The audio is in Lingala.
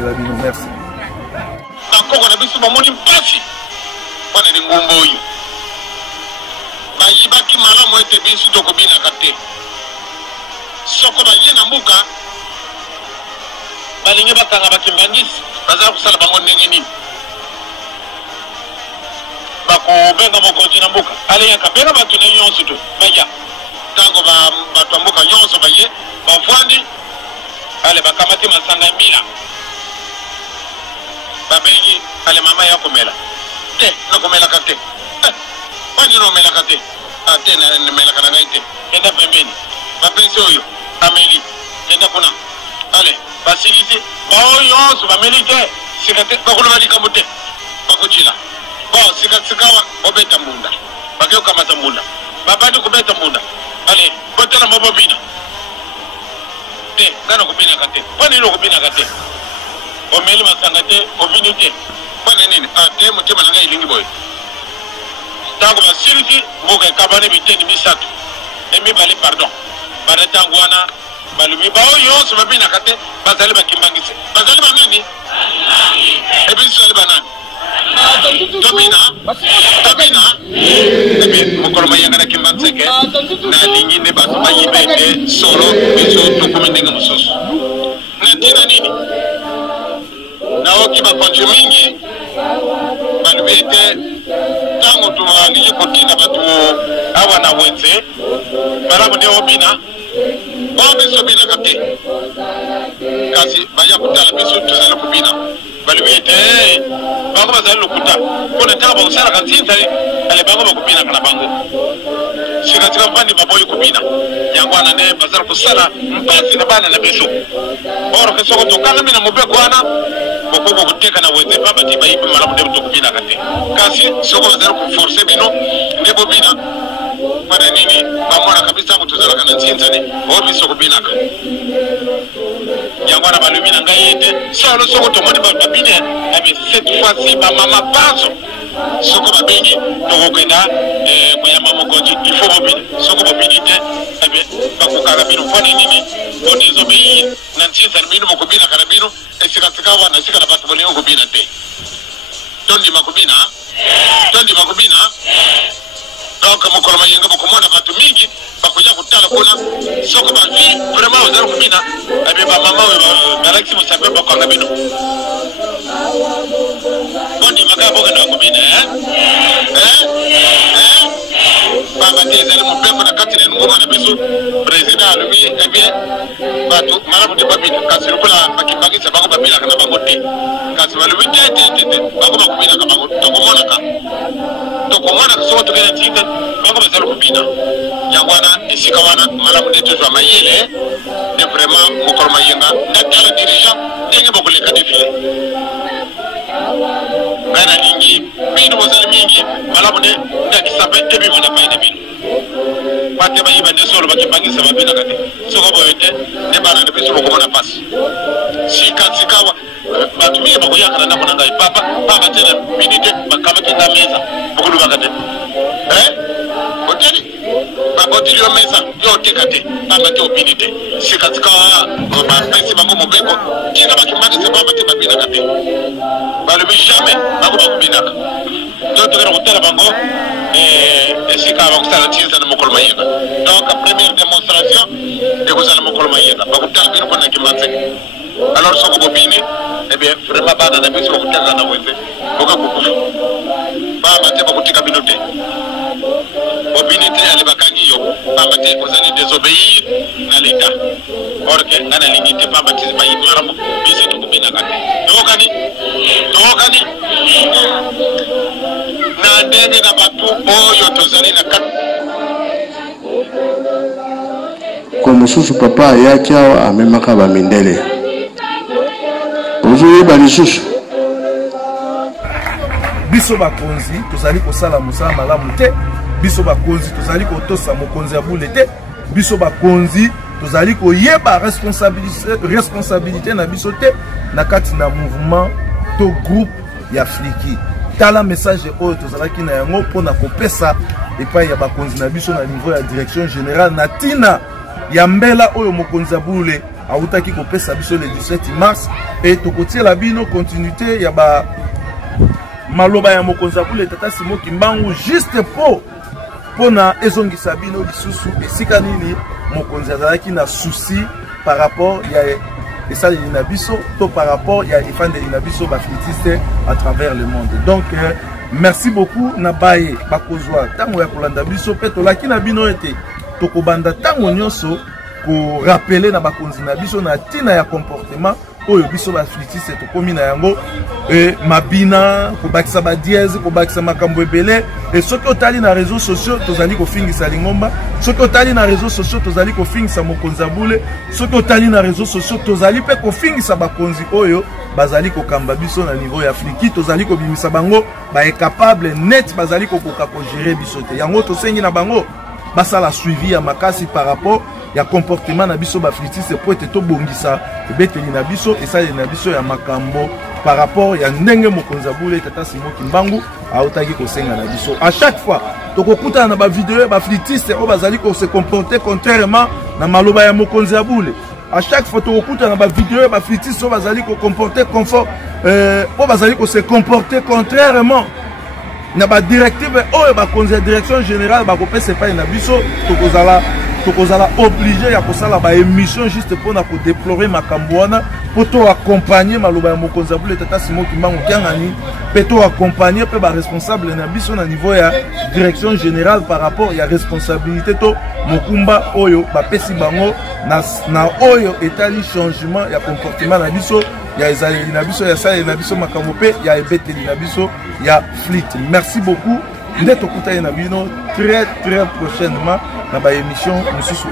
cela bino. Merci. Encore on a biso bamoni mpasi wana ni ngombo oyo bayibaki malamu ete biso tokobinaka te soko baye na mbuka balingi bakanga bakimbangisi bazala kusala bango ndenge nini bakobenga mokonzi na mbuka alingaka benga bato na nyonso to baya ntango bato ya mbuka nyonso baye bavwandi ale bakamati masanga mbila babengi ale mama ya komela te nakomelaka te wani nomelaka te ate namelaka na ngai te kenda pembeni bapensi oyo ameli kenda kuna ale basilisi bao nyonso bameli te sika te bakoloba likambo te bakocila bon sikasikawa obeta mbunda bakeokamata mbunda babandi kubeta mbunda ale botela mobobina te ngana kubinaka te wani nokubinaka te omeli masanga te obini te bana nini ate mutima nanga ilingi boy tango basilisi mboka ekabane biteni misatu emibale pardon banatango wana balubi bao yonso babinaka te bazali bakimbangise bazali banani ebiso ali banani tobina ebi mokolo mayanga na kimbanseke na lingi ne bato bayibete solo biso tokumi ndenge mosusu natina nini naoki bakonje mingi balubi ete ntango tualingi kotina bato awa na wenze malamu nde obina bao biso binaka te kasi baya kutala biso tozali kobina balubi ete bango bazali lokuta mpona ntango bakosalaka ntinzali ale bango bakobinaka na bango sikasika mvandi baboyi kobina yango wana nde bazali kosala mpasi na bana na biso oroke soko tokangami na mobeko wana bokoko koteka na wenze babati bayibi malamu nde tokobinaka te kasi soko bazali koforce bino nde bobina wana nini bamona kabisa ngo tozalaka na ntinzali oyo biso kobinaka yango wana balubi na ngai ete solo soko tomoni babine ebe cette fois-ci bamama panso soko babengi tokokenda koyamba mokonzi il faut bobina soko bobini te ebe bakokaka bino mponi nini bodesobéir na ntinzali bino bokobinaka na bino esikasika wana esika na bato bolingi kobina te tondima kobina donc mokolo mayenga bokomona bato mingi bakoya kotala kuna soko bavi vraiment bazali kobina ebe bamama oyo balakisi mosape bakanga bino bondima kaka bokenda bakobina baba te ezali mobeko na kati na ngoma na biso président alobi ebie bato malamu te babina kasi lokola bakimbangisa bango babinaka na bango te kasi balobi te bango bakobinaka bango tokomonaka soko tokenda ntinda bango bazali kobina yango wana esika wana malamu nde tozwa mayele nde vraiment mokolo mayenga natala dirigeant ndenge bokoleka defile ngai nalingi bino bozali mingi malamu nde ndakisambe ebima na paine bino bate bayiba nde solo bakimbangisa babinaka te soko boyo te nde bana na biso bokomona pasi sikasikawa bato mingi bakoyakana ndako na ngai papa te na bini te bakamati na meza bokolubaka te oteli baboteli yo meza yo oteka te pamba te obini te sikasika bapesi bango mobeko tina bakimbangisa pamba te babinaka te balobi jamais bango bakobinaka to tokena kotala bango esika bakosala ntinza na mokolo mayenga donc première démonstration ekozala mokolo mayenga bakotala bino mpona kimbanzeke alors soko bobini ebien vraiment bana na biso bakotala na wenze bokakukufa baba te bakotika bino te bobini te ale bakangi yo pamba te ozali désobéir na l'état or ke nga nalingi te pamba te bayibi malamu biso tokobinaka te tokokani na ndenge na bato oyo tozali na kati kwa mosusu papa ayaki awa amemaka bamindele ozoyeba lisusu biso bakonzi tozali kosala mosala malamu te biso bakonzi tozali kotosa mokonzi ya bule te biso bakonzi tozali koyeba responsabilité na biso te na kati na mouvement to groupe ya Fliki tala message oyo tozalaki na yango mpona kopesa epai ya bakonzi na biso na niveau ya direction générale na tina ya mbela oyo mokonzi ya bule autaki kopesa biso le 17 mars et tokotiela bino continuité ya ba maloba ya mokonzi ya bule tata Simon Kimbangu juste pona ezongisa bino lisusu esika nini mokonzi azalaki na souci par rapport ya esaleli na biso to par rapport ya efandeli na biso baflitiste à travers le monde. Donc merci beaucoup na baye bakozwa tango ya kolanda biso pe tolaki na bino ete tokobanda tango nyonso ko rappeler na bakonzi na biso na tina ya comportement oyo biso baflitiste tokomi na yango mabina kobakisa ba dièse kobakisa makambo ebele et soki otali na réseaux sociaux tozali kofingisa lingomba soki otali na réseaux sociaux tozali kofingisa mokonzi abule soki otali na réseaux sociaux tozali pe kofingisa bakonzi oyo bazali kokamba biso na niveau ya Afrique tozali kobimisa bango ba est capable net bazali kokoka ko gérer biso te yango tosengi na bango basala suivi ya makasi par rapport ya comportement na biso baflitiste po ete tobongisa ebeteli na biso esali na biso ya makambo par rapport ya ndenge mokonzi abule tata Simon Kimbangu autaki kosenga na biso. À chaque fois tokokutana na ba vidéo baflitiste o bazali ko se comporter contrairement na maloba ya mokonzi abule. À chaque fois tokokutana na ba vidéo baflitiste o bazali ko comporter confort o bazali ko se comporter contrairement na ba directive oyo bakonzi ya direction générale bakopesa epai na biso tokozala obligé ya kosala ba émission juste pour na ko déplorer makambo wana po to accompagner maloba ya mokonzi abule tata Simon Kimbangu kiangani pe to accompagner pe ba responsable na biso na niveau ya direction générale par rapport ya responsabilité to mokumba oyo bapesi bango na oyo etali changement ya comportement na biso ya ezali na biso ya sala na biso makambo pe ya ebeteli na biso ya flit. Merci beaucoup. Nde tokutana na bino très prochainement na ba émission mususu.